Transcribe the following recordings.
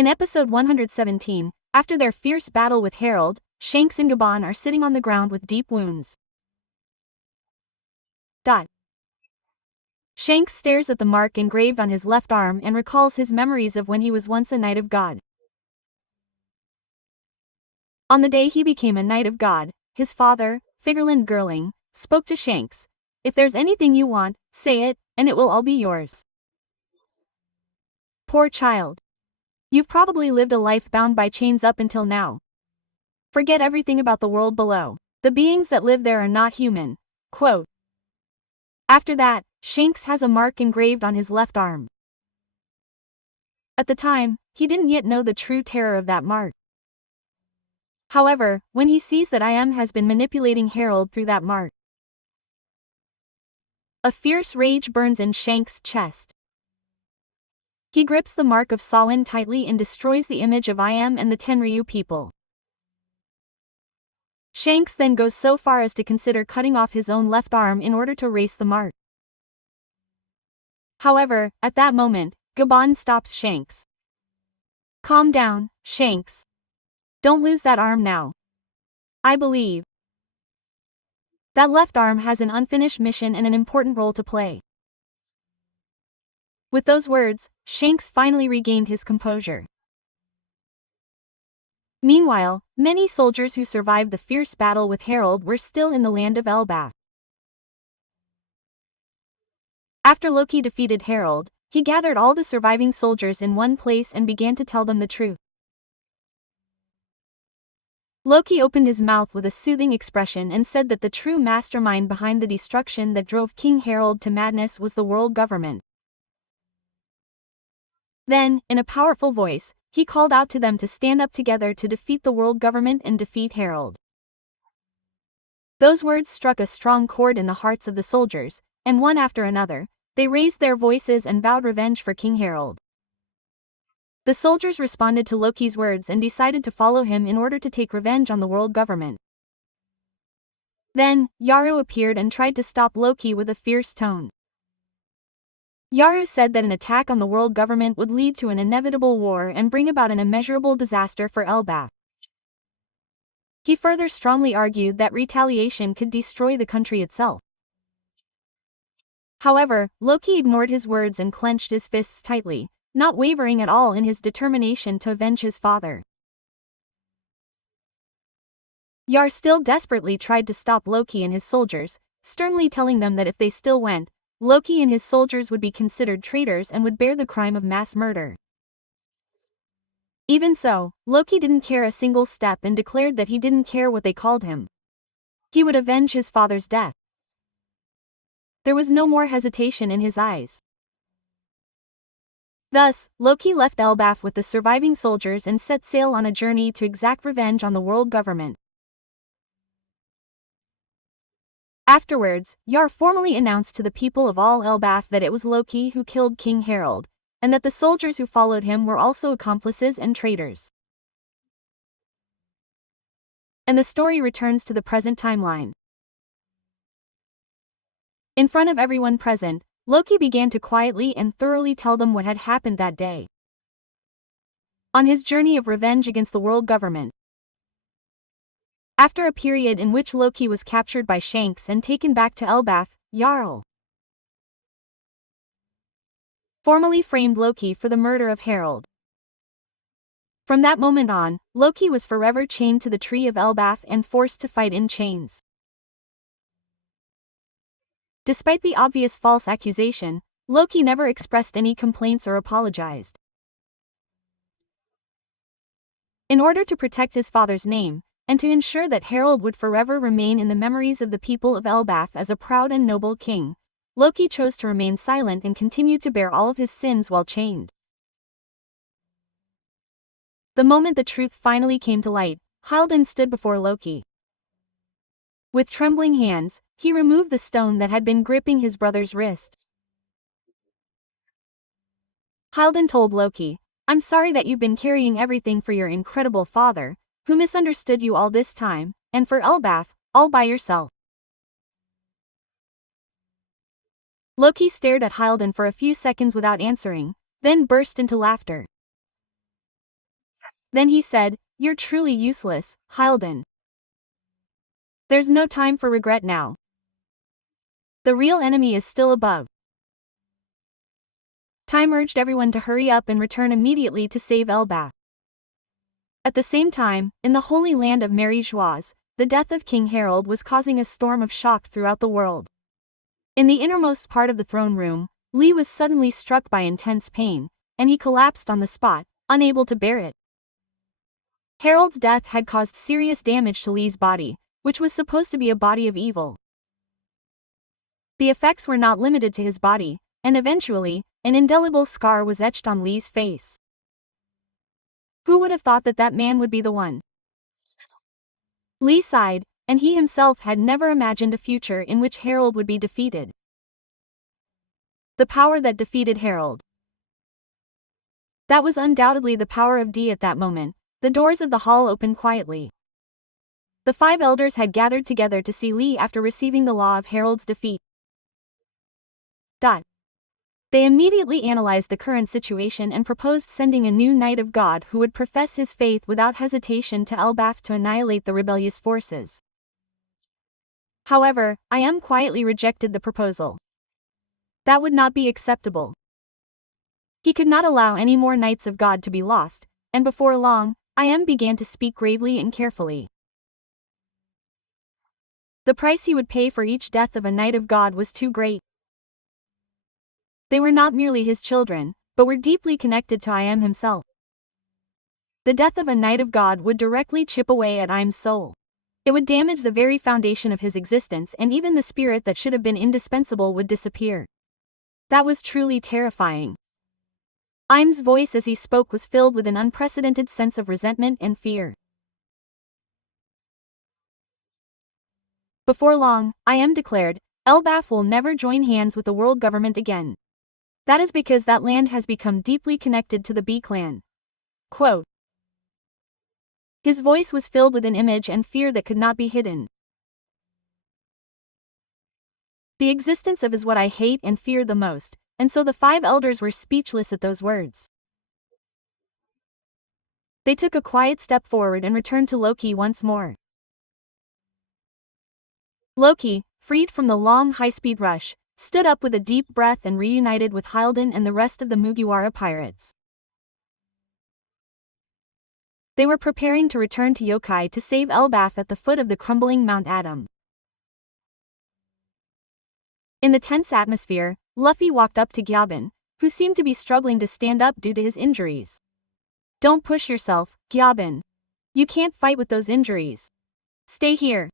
In episode 117, after their fierce battle with Harold, Shanks and Gabon are sitting on the ground with deep wounds. Shanks stares at the mark engraved on his left arm and recalls his memories of when he was once a knight of God. On the day he became a knight of God, his father, Figerland Girling, spoke to Shanks. "If there's anything you want, say it, and it will all be yours." Poor child. You've probably lived a life bound by chains up until now. Forget everything about the world below. The beings that live there are not human. Quote. After that, Shanks has a mark engraved on his left arm. At the time, he didn't yet know the true terror of that mark. However, when he sees that IM has been manipulating Harold through that mark, a fierce rage burns in Shanks' chest. He grips the mark of Samhain tightly and destroys the image of IM and the Tenryu people. Shanks then goes so far as to consider cutting off his own left arm in order to erase the mark. However, at that moment, Gabon stops Shanks. "Calm down, Shanks. Don't lose that arm now. I believe that left arm has an unfinished mission and an important role to play." With those words, Shanks finally regained his composure. Meanwhile, many soldiers who survived the fierce battle with Harold were still in the land of Elbaf. After Loki defeated Harold, he gathered all the surviving soldiers in one place and began to tell them the truth. Loki opened his mouth with a soothing expression and said that the true mastermind behind the destruction that drove King Harold to madness was the world government. Then, in a powerful voice, he called out to them to stand up together to defeat the world government and defeat Harold. Those words struck a strong chord in the hearts of the soldiers, and one after another, they raised their voices and vowed revenge for King Harold. The soldiers responded to Loki's words and decided to follow him in order to take revenge on the world government. Then, Yaru appeared and tried to stop Loki with a fierce tone. Yaru said that an attack on the world government would lead to an inevitable war and bring about an immeasurable disaster for Elbaf. He further strongly argued that retaliation could destroy the country itself. However, Loki ignored his words and clenched his fists tightly, not wavering at all in his determination to avenge his father. Yar still desperately tried to stop Loki and his soldiers, sternly telling them that if they still went, Loki and his soldiers would be considered traitors and would bear the crime of mass murder. Even so, Loki didn't care a single step and declared that he didn't care what they called him. He would avenge his father's death. There was no more hesitation in his eyes. Thus, Loki left Elbaf with the surviving soldiers and set sail on a journey to exact revenge on the world government. Afterwards, Yar formally announced to the people of all Elbaf that it was Loki who killed King Harold, and that the soldiers who followed him were also accomplices and traitors. And the story returns to the present timeline. In front of everyone present, Loki began to quietly and thoroughly tell them what had happened that day. On his journey of revenge against the world government. After a period in which Loki was captured by Shanks and taken back to Elbaf, Jarl formally framed Loki for the murder of Harold. From that moment on, Loki was forever chained to the tree of Elbaf and forced to fight in chains. Despite the obvious false accusation, Loki never expressed any complaints or apologized. In order to protect his father's name, and to ensure that Harold would forever remain in the memories of the people of Elbaf as a proud and noble king, Loki chose to remain silent and continued to bear all of his sins while chained. The moment the truth finally came to light, Haldan stood before Loki. With trembling hands, he removed the stone that had been gripping his brother's wrist. Haldan told Loki, "I'm sorry that you've been carrying everything for your incredible father, who misunderstood you all this time, and for Elbaf, all by yourself." Loki stared at Haldan for a few seconds without answering, then burst into laughter. Then he said, "You're truly useless, Hylden. There's no time for regret now. The real enemy is still above." Time urged everyone to hurry up and return immediately to save Elbaf. At the same time, in the holy land of Marie-Joise, the death of King Harold was causing a storm of shock throughout the world. In the innermost part of the throne room, Lee was suddenly struck by intense pain, and he collapsed on the spot, unable to bear it. Harold's death had caused serious damage to Lee's body, which was supposed to be a body of evil. The effects were not limited to his body, and eventually, an indelible scar was etched on Lee's face. Who would have thought that that man would be the one? Lee sighed, and he himself had never imagined a future in which Harold would be defeated. The power that defeated Harold. That was undoubtedly the power of D at that moment. The doors of the hall opened quietly. The 5 elders had gathered together to see Lee after receiving the law of Harold's defeat. They immediately analyzed the current situation and proposed sending a new knight of God who would profess his faith without hesitation to Elbaf to annihilate the rebellious forces. However, I quietly rejected the proposal. That would not be acceptable. He could not allow any more knights of God to be lost, and before long, I began to speak gravely and carefully. The price he would pay for each death of a knight of God was too great. They were not merely his children, but were deeply connected to himself. The death of a knight of God would directly chip away at Im's soul. It would damage the very foundation of his existence, and even the spirit that should have been indispensable would disappear. That was truly terrifying. Im's voice as he spoke was filled with an unprecedented sense of resentment and fear. Before long, declared, Elbaf will never join hands with the world government again. That is because that land has become deeply connected to the B clan. Quote. His voice was filled with an image and fear that could not be hidden. The existence of is what I hate and fear the most, and so the 5 elders were speechless at those words. They took a quiet step forward and returned to Loki once more. Loki, freed from the long high-speed rush, stood up with a deep breath and reunited with Hylden and the rest of the Mugiwara pirates. They were preparing to return to Yokai to save Elbaf at the foot of the crumbling Mount Adam. In the tense atmosphere, Luffy walked up to Gyabin, who seemed to be struggling to stand up due to his injuries. Don't push yourself, Gyabin. You can't fight with those injuries. Stay here.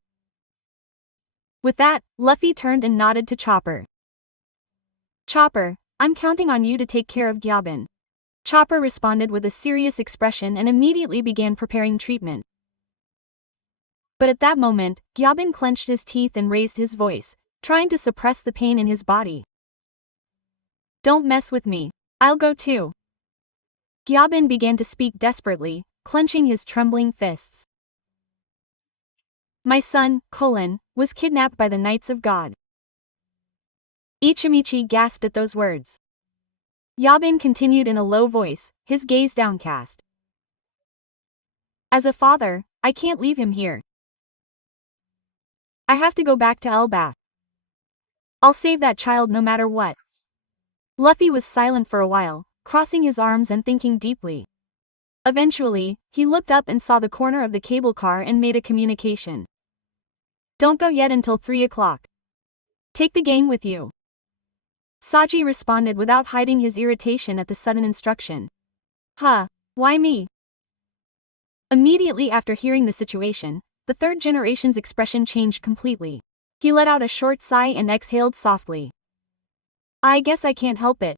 With that, Luffy turned and nodded to Chopper. Chopper, I'm counting on you to take care of Gyabin. Chopper responded with a serious expression and immediately began preparing treatment. But at that moment, Gyabin clenched his teeth and raised his voice, trying to suppress the pain in his body. Don't mess with me. I'll go too. Gyabin began to speak desperately, clenching his trembling fists. My son, Colin, was kidnapped by the Knights of God. Ichimichi gasped at those words. Gyabin continued in a low voice, his gaze downcast. As a father, I can't leave him here. I have to go back to Elbaf. I'll save that child no matter what. Luffy was silent for a while, crossing his arms and thinking deeply. Eventually, he looked up and saw the corner of the cable car and made a communication. Don't go yet until 3 o'clock. Take the gang with you. Saji responded without hiding his irritation at the sudden instruction. Why me? Immediately after hearing the situation, the third generation's expression changed completely. He let out a short sigh and exhaled softly. I guess I can't help it.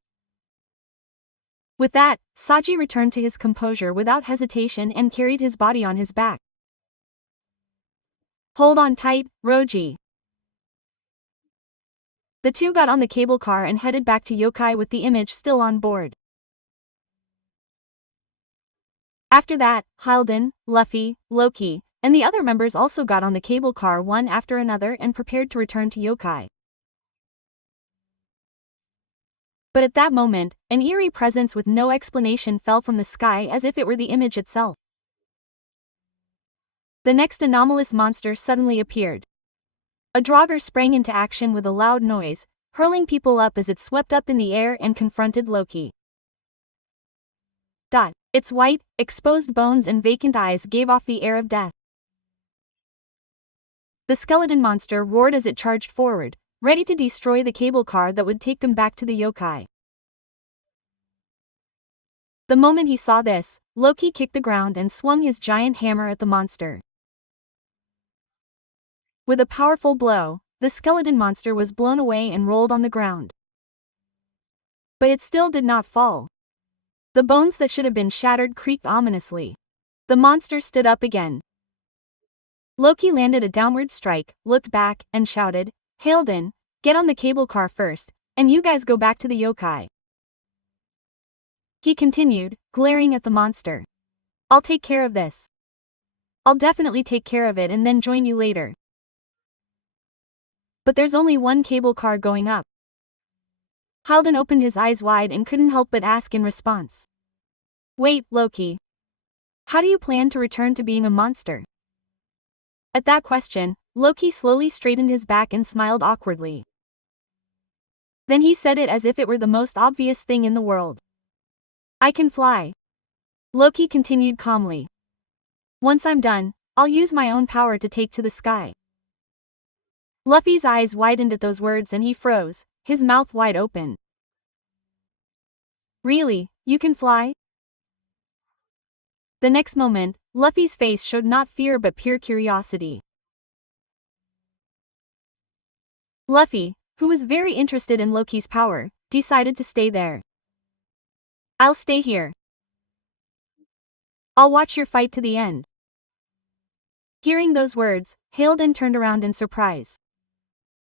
With that, Saji returned to his composure without hesitation and carried his body on his back. Hold on tight, Roji. The two got on the cable car and headed back to Yokai with the image still on board. After that, Hylden, Luffy, Loki, and the other members also got on the cable car one after another and prepared to return to Yokai. But at that moment, an eerie presence with no explanation fell from the sky as if it were the image itself. the next anomalous monster suddenly appeared. A Draugr sprang into action with a loud noise, hurling people up as it swept up in the air and confronted Loki. Its white, exposed bones and vacant eyes gave off the air of death. The skeleton monster roared as it charged forward, ready to destroy the cable car that would take them back to the yokai. The moment he saw this, Loki kicked the ground and swung his giant hammer at the monster. With a powerful blow, the skeleton monster was blown away and rolled on the ground. But it still did not fall. The bones that should have been shattered creaked ominously. The monster stood up again. Loki landed a downward strike, looked back, and shouted, "Halden, get on the cable car first, and you guys go back to the yokai." He continued, glaring at the monster. "I'll take care of this. I'll definitely take care of it and then join you later." But there's only one cable car going up. Halden opened his eyes wide and couldn't help but ask in response. "Wait, Loki. How do you plan to return to being a monster?" At that question, Loki slowly straightened his back and smiled awkwardly. Then he said it as if it were the most obvious thing in the world. "I can fly." Loki continued calmly. "Once I'm done, I'll use my own power to take to the sky." Luffy's eyes widened at those words and he froze, his mouth wide open. "Really, you can fly?" The next moment, Luffy's face showed not fear but pure curiosity. Luffy, who was very interested in Loki's power, decided to stay there. "I'll stay here. I'll watch your fight to the end." Hearing those words, Halden turned around in surprise.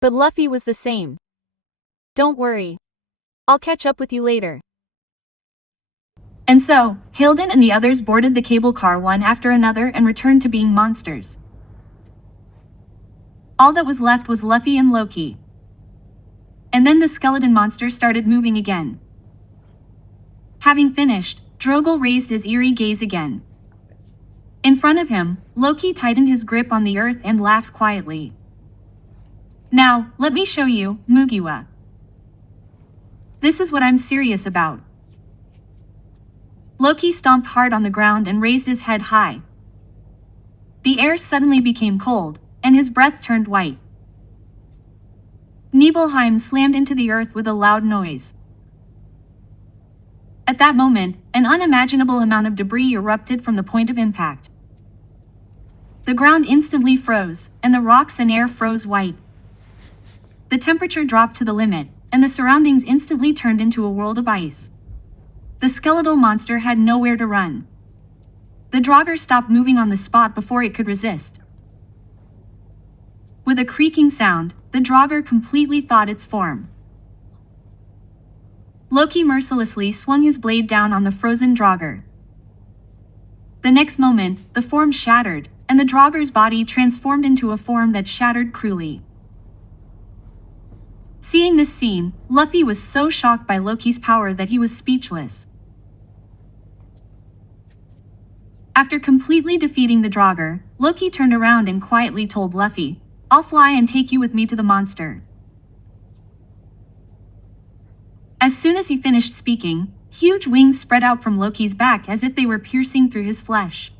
But Luffy was the same. "Don't worry. I'll catch up with you later." And so, Halden and the others boarded the cable car one after another and returned to being monsters. All that was left was Luffy and Loki. And then the skeleton monster started moving again. Having finished, Drogle raised his eerie gaze again. In front of him, Loki tightened his grip on the earth and laughed quietly. "Now, let me show you, Mugiwara. This is what I'm serious about." Loki stomped hard on the ground and raised his head high. The air suddenly became cold, and his breath turned white. NILFHEIM slammed into the earth with a loud noise. At that moment, an unimaginable amount of debris erupted from the point of impact. The ground instantly froze, and the rocks and air froze white. The temperature dropped to the limit, and the surroundings instantly turned into a world of ice. The skeletal monster had nowhere to run. The Draugr stopped moving on the spot before it could resist. With a creaking sound, the Draugr completely thawed its form. Loki mercilessly swung his blade down on the frozen Draugr. The next moment, the form shattered, and the Draugr's body transformed into a form that shattered cruelly. Seeing this scene, Luffy was so shocked by Loki's power that he was speechless. After completely defeating the Draugr, Loki turned around and quietly told Luffy, "I'll fly and take you with me to the monster." As soon as he finished speaking, huge wings spread out from Loki's back as if they were piercing through his flesh.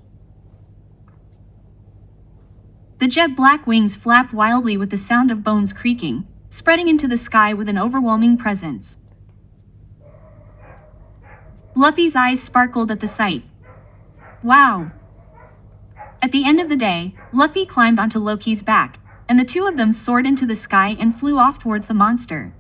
The jet black wings flapped wildly with the sound of bones creaking, spreading into the sky with an overwhelming presence. Luffy's eyes sparkled at the sight. Wow! At the end of the day, Luffy climbed onto Loki's back, and the two of them soared into the sky and flew off towards the monster.